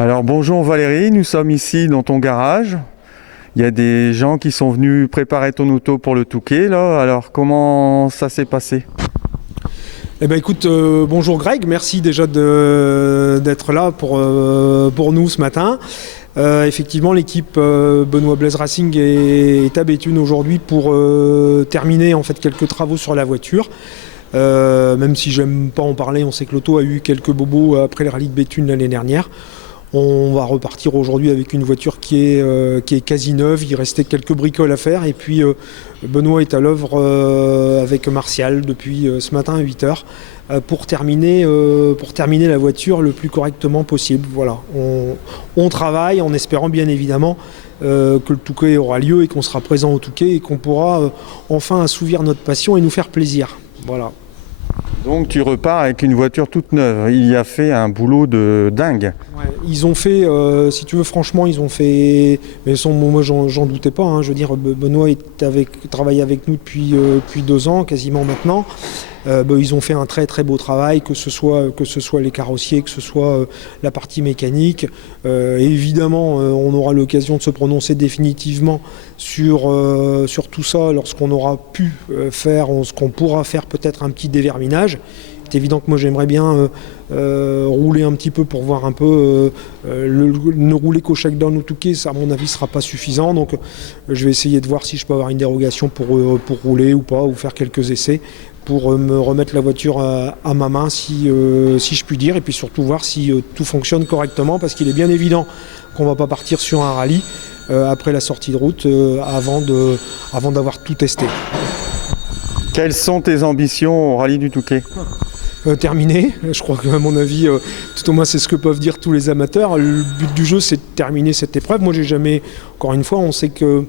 Alors bonjour Valérie, nous sommes ici dans ton garage. Il y a des gens qui sont venus préparer ton auto pour le Touquet là. Alors comment ça s'est passé? Eh ben écoute, bonjour Greg, merci déjà d'être là pour nous ce matin. Effectivement, l'équipe Benoît Blaise Racing est à Béthune aujourd'hui pour terminer en fait quelques travaux sur la voiture. Même si j'aime pas en parler, on sait que l'auto a eu quelques bobos après le rallye de Béthune l'année dernière. On va repartir aujourd'hui avec une voiture qui est quasi neuve. Il restait quelques bricoles à faire. Et puis Benoît est à l'œuvre avec Martial depuis ce matin à 8h pour terminer la voiture le plus correctement possible. Voilà. On travaille en espérant bien évidemment que le Touquet aura lieu et qu'on sera présent au Touquet et qu'on pourra enfin assouvir notre passion et nous faire plaisir. Voilà. Donc tu repars avec une voiture toute neuve. Il y a fait un boulot de dingue. Ouais, ils ont fait, si tu veux, franchement, ils ont fait. Mais moi, j'en doutais pas. Hein, je veux dire, Benoît travaille avec nous depuis 2 ans, quasiment maintenant. Ils ont fait un très très beau travail, que ce soit les carrossiers, que ce soit la partie mécanique. Évidemment, on aura l'occasion de se prononcer définitivement sur tout ça lorsqu'on aura pu faire ce qu'on pourra faire, peut-être un petit déverminage. C'est évident que moi j'aimerais bien rouler un petit peu pour voir un peu ne rouler qu'au shakedown au Touquet, ça à mon avis sera pas suffisant, donc je vais essayer de voir si je peux avoir une dérogation pour rouler ou pas, ou faire quelques essais pour me remettre la voiture à ma main si je puis dire, et puis surtout voir si tout fonctionne correctement, parce qu'il est bien évident qu'on va pas partir sur un rallye après la sortie de route avant d'avoir tout testé. Quelles sont tes ambitions au rallye du Touquet? Terminé, je crois qu'à mon avis, tout au moins c'est ce que peuvent dire tous les amateurs. Le but du jeu, c'est de terminer cette épreuve. Moi, j'ai jamais, encore une fois, on sait que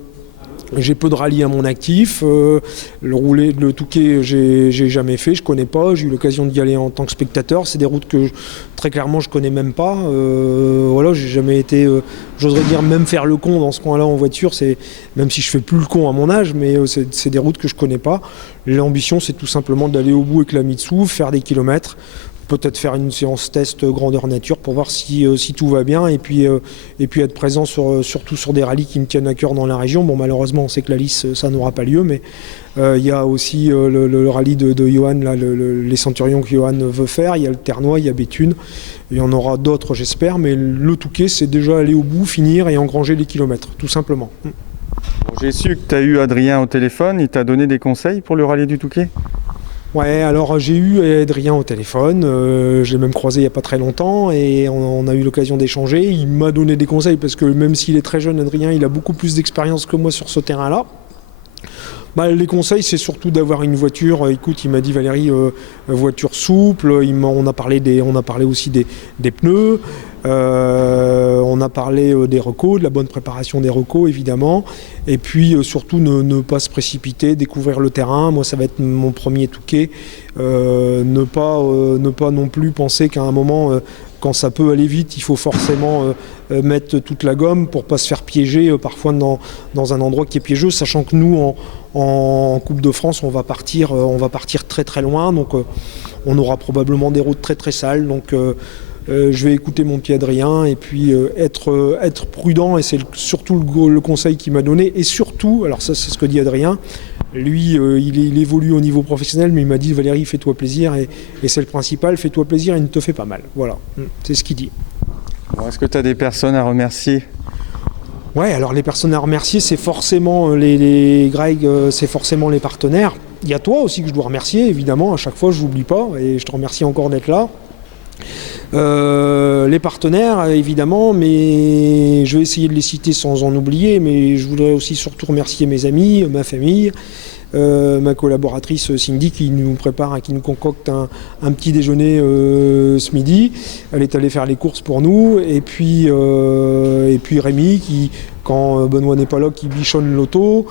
j'ai peu de rallye à mon actif. Le Touquet, j'ai jamais fait, je connais pas. J'ai eu l'occasion d'y aller en tant que spectateur. C'est des routes que très clairement je connais même pas. Voilà, j'ai jamais été, j'oserais dire même faire le con dans ce coin-là en voiture. Même si je fais plus le con à mon âge, mais c'est des routes que je connais pas. L'ambition, c'est tout simplement d'aller au bout avec la Mitsu, faire des kilomètres. Peut-être faire une séance test grandeur nature pour voir si tout va bien, et puis être présent surtout sur des rallyes qui me tiennent à cœur dans la région. Bon, malheureusement on sait que la Lys ça n'aura pas lieu, mais il y a aussi le rallye de Johan, là, les Centurions que Johan veut faire, il y a le Ternois, il y a Béthune, il y en aura d'autres j'espère, mais le Touquet c'est déjà aller au bout, finir et engranger les kilomètres, tout simplement. Bon, j'ai su que tu as eu Adrien au téléphone, il t'a donné des conseils pour le rallye du Touquet? Ouais, alors j'ai eu Adrien au téléphone, je l'ai même croisé il n'y a pas très longtemps et on a eu l'occasion d'échanger. Il m'a donné des conseils parce que même s'il est très jeune, Adrien, il a beaucoup plus d'expérience que moi sur ce terrain-là. Les conseils, c'est surtout d'avoir une voiture. Écoute, il m'a dit Valérie, voiture souple. On a parlé aussi des pneus. On a parlé des recos, de la bonne préparation des recos évidemment. Et puis surtout ne pas se précipiter, découvrir le terrain. Moi, ça va être mon premier Touquet. Ne pas non plus penser qu'à un moment, quand ça peut aller vite, il faut forcément mettre toute la gomme pour pas se faire piéger parfois dans un endroit qui est piégeux, sachant que nous en Coupe de France on va partir très très loin, donc on aura probablement des routes très très sales, donc je vais écouter mon petit Adrien et puis être prudent, et c'est surtout le conseil qu'il m'a donné. Et surtout, alors ça c'est ce que dit Adrien, lui il évolue au niveau professionnel, mais il m'a dit Valérie, fais-toi plaisir, et c'est le principal, fais-toi plaisir et ne te fais pas mal. Voilà, c'est ce qu'il dit. Bon, est-ce que tu as des personnes à remercier? Ouais, alors les personnes à remercier, c'est forcément les Greg, c'est forcément les partenaires. Il y a toi aussi que je dois remercier, évidemment, à chaque fois je n'oublie pas, et je te remercie encore d'être là. Les partenaires évidemment, mais je vais essayer de les citer sans en oublier, mais je voudrais aussi surtout remercier mes amis, ma famille, ma collaboratrice Cindy qui nous prépare, qui nous concocte un petit déjeuner ce midi. Elle est allée faire les courses pour nous, et puis Rémi qui, quand Benoît n'est pas là, qui bichonne l'auto,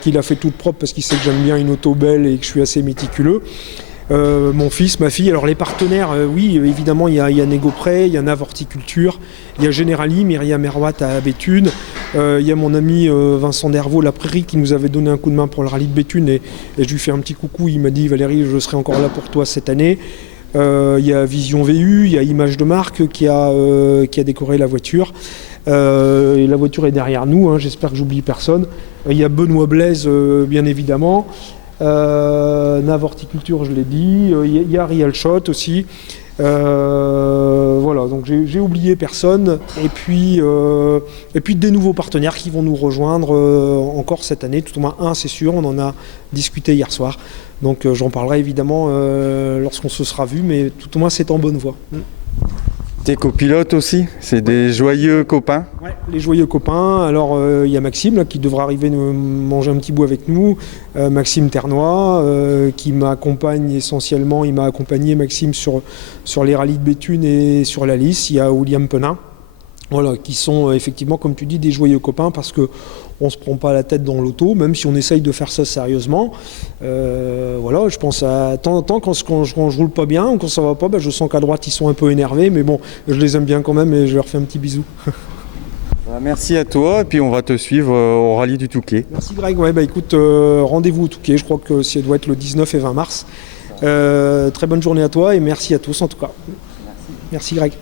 qui l'a fait toute propre parce qu'il sait que j'aime bien une auto belle et que je suis assez méticuleux. Mon fils, ma fille. Alors les partenaires, oui, évidemment, il y a Négopré, il y a Nav Horticulture, il y a Generali, Myriam Merwat à Béthune, il y a mon ami Vincent Dervaux, La Prairie, qui nous avait donné un coup de main pour le rallye de Béthune, et je lui fais un petit coucou. Il m'a dit Valérie, je serai encore là pour toi cette année. Il y a Vision VU, il y a Image de marque qui a décoré la voiture. Et la voiture est derrière nous, hein, j'espère que j'oublie personne. Il y a Benoît Blaise, bien évidemment. Nav Horticulture, je l'ai dit. Il y a Real Shot aussi. Voilà, donc j'ai oublié personne. Et puis des nouveaux partenaires qui vont nous rejoindre encore cette année. Tout au moins un, c'est sûr. On en a discuté hier soir. Donc j'en parlerai évidemment lorsqu'on se sera vu, mais tout au moins c'est en bonne voie. Tes copilotes aussi, c'est des joyeux copains. Ouais, les joyeux copains. Alors il y a Maxime là, qui devra arriver nous manger un petit bout avec nous. Maxime Ternois qui m'accompagne essentiellement. Il m'a accompagné Maxime sur les rallyes de Béthune et sur la Lys. Il y a William Penin. Voilà, qui sont effectivement, comme tu dis, des joyeux copains parce que on se prend pas la tête dans l'auto, même si on essaye de faire ça sérieusement. Voilà, je pense à temps en temps quand je roule pas bien ou quand ça va pas, je sens qu'à droite ils sont un peu énervés, mais bon, je les aime bien quand même et je leur fais un petit bisou. Merci à toi et puis on va te suivre au rallye du Touquet. Merci Greg. Ouais, écoute, rendez-vous au Touquet. Je crois que ça doit être le 19 et 20 mars. Très bonne journée à toi et merci à tous en tout cas. Merci Greg.